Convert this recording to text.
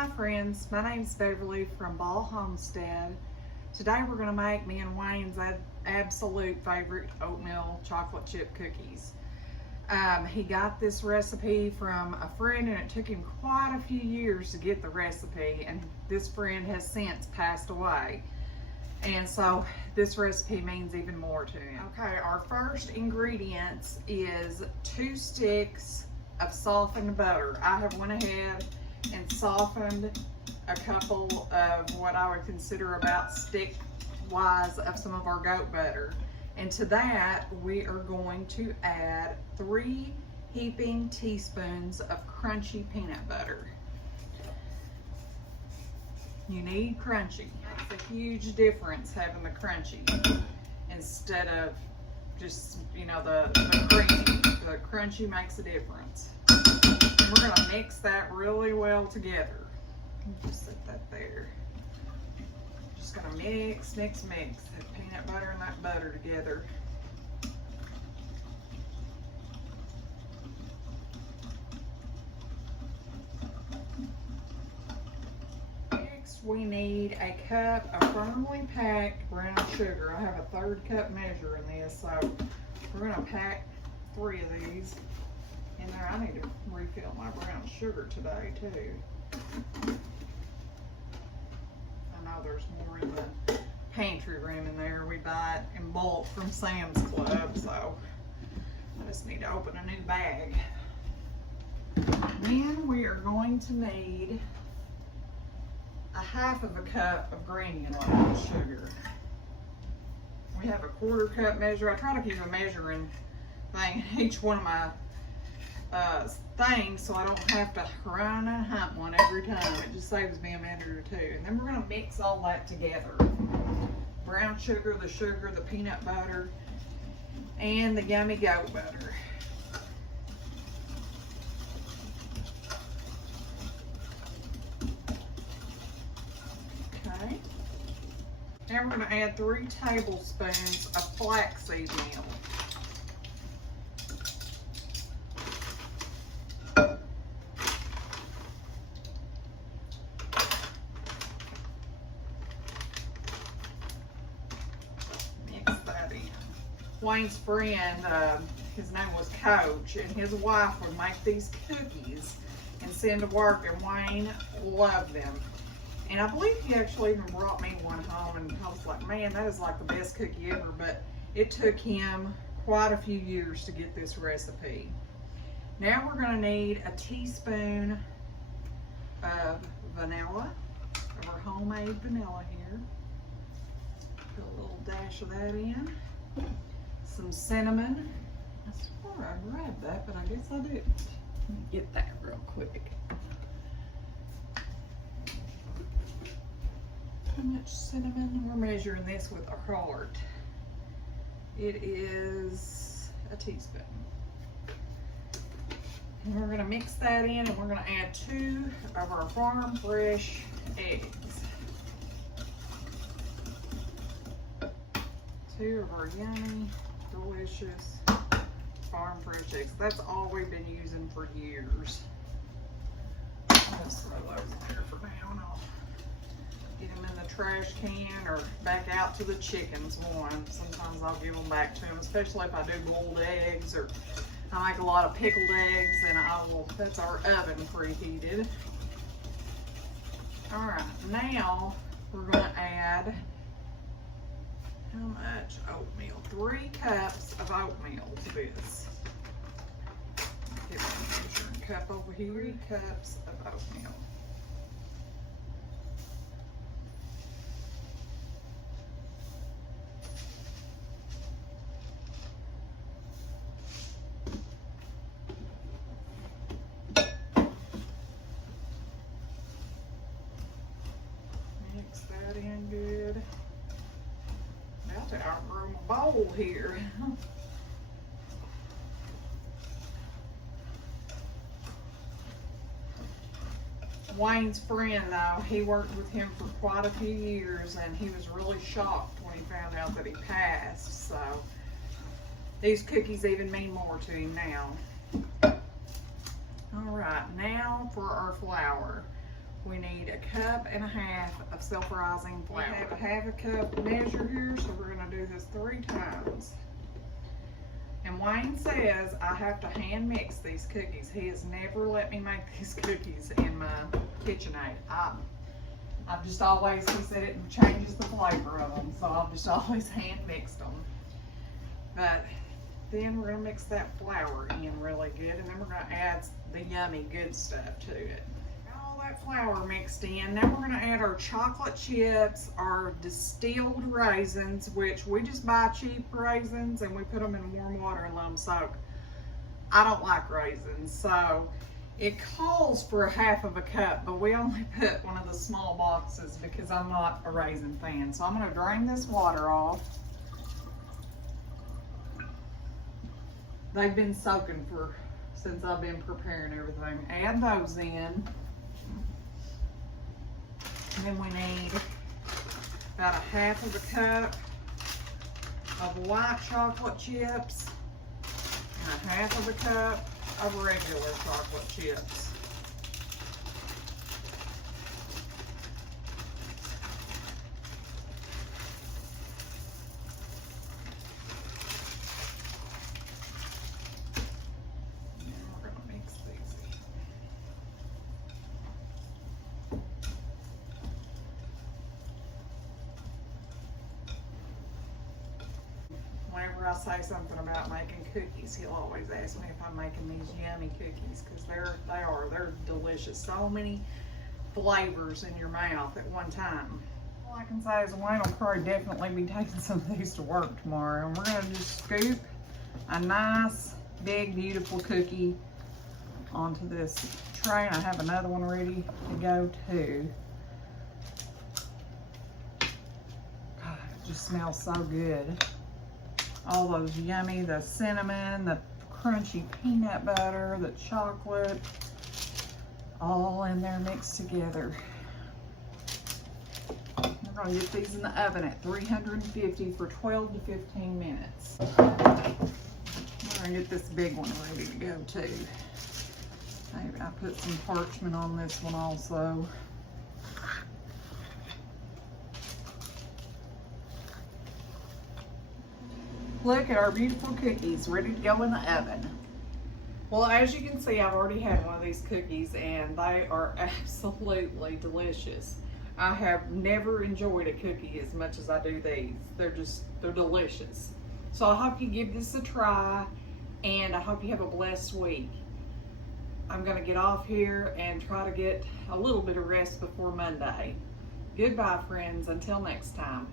Hi friends, my name's Beverly from Ball Homestead. Today we're going to make me and Wayne's absolute favorite oatmeal chocolate chip cookies. He got this recipe from a friend and it took him quite a few years to get the recipe, and this friend has since passed away. And so this recipe means even more to him. Okay, our first ingredients is 2 sticks of softened butter. I have went ahead and softened a couple of what I would consider about stick wise of some of our goat butter. And to that, we are going to add 3 heaping teaspoons of crunchy peanut butter. You need crunchy. It's a huge difference having the crunchy instead of just, you know, the creamy. The crunchy makes a difference. And we're gonna mix that really well together. Just set that there. Just gonna mix that peanut butter and that butter together. Next, we need a cup of firmly packed brown sugar. I have a 1/3 cup measure in this, so we're gonna pack 3 of these in there. I need to refill my brown sugar today too. I know there's more in the pantry room in there. We buy it in bulk from Sam's Club, so I just need to open a new bag. Then we are going to need a 1/2 cup of granulated sugar. We have a 1/4 cup measure. I try to keep a measuring thing each one of my things so I don't have to run and hunt one every time. It just saves me a minute or 2. And then we're going to mix all that together. Brown sugar, the peanut butter, and the yummy goat butter. Okay. Now we're going to add 3 tablespoons of flaxseed meal. Wayne's friend, his name was Coach, and his wife would make these cookies and send to work, and Wayne loved them. And I believe he actually even brought me one home, and I was like, man, that is like the best cookie ever. But it took him quite a few years to get this recipe. Now we're going to need a teaspoon of vanilla, of our homemade vanilla here. Put a little dash of that in. Some cinnamon. I swore I grabbed that, but I guess I didn't. Let me get that real quick. How much cinnamon? We're measuring this with a heart. It is a teaspoon. And we're going to mix that in, and we're going to add 2 of our farm fresh eggs. 2 of our yummy, delicious farm fresh eggs. That's all we've been using for years. I'll just throw those in there for now, and I'll get them in the trash can or back out to the chickens one. Sometimes I'll give them back to them, especially if I do boiled eggs or I make a lot of pickled eggs, and that's our oven preheated. All right, now we're going to add how much oatmeal? 3 cups of oatmeal to this. Get my measuring cup over here. 3 cups of oatmeal. Mix that in good. About to outgrow my bowl here. Wayne's friend, though, he worked with him for quite a few years, and he was really shocked when he found out that he passed. So these cookies even mean more to him now. All right, now for our flour. We need 1.5 cups of self-rising flour. We have a 1/2 cup measure here, so we're gonna do this 3 times. And Wayne says I have to hand mix these cookies. He has never let me make these cookies in my KitchenAid. I've just always, he said it changes the flavor of them, so I've just always hand mixed them. But then we're gonna mix that flour in really good, and then we're gonna add the yummy good stuff to it. All that flour mixed in, now we're gonna add our chocolate chips, our distilled raisins, which we just buy cheap raisins and we put them in warm water and let them soak. I don't like raisins, so it calls for 1/2 cup, but we only put one of the small boxes because I'm not a raisin fan. So I'm gonna drain this water off. They've been soaking since I've been preparing everything. Add those in. And then we need about 1/2 cup of white chocolate chips and 1/2 cup of regular chocolate chips. Whenever I say something about making cookies, he'll always ask me if I'm making these yummy cookies, because they're delicious. So many flavors in your mouth at one time. All I can say is Wayne will probably definitely be taking some of these to work tomorrow. And we're gonna just scoop a nice, big, beautiful cookie onto this tray. And I have another one ready to go too. God, it just smells so good. All those yummy, the cinnamon, the crunchy peanut butter, the chocolate, all in there mixed together. We're gonna get these in the oven at 350 for 12 to 15 minutes. We're gonna get this big one ready to go too. Maybe I put some parchment on this one also. Look at our beautiful cookies ready to go in the oven. Well, as you can see, I've already had one of these cookies and they are absolutely delicious. I have never enjoyed a cookie as much as I do these. They're delicious. So I hope you give this a try and I hope you have a blessed week. I'm gonna get off here and try to get a little bit of rest before Monday. Goodbye, friends, until next time.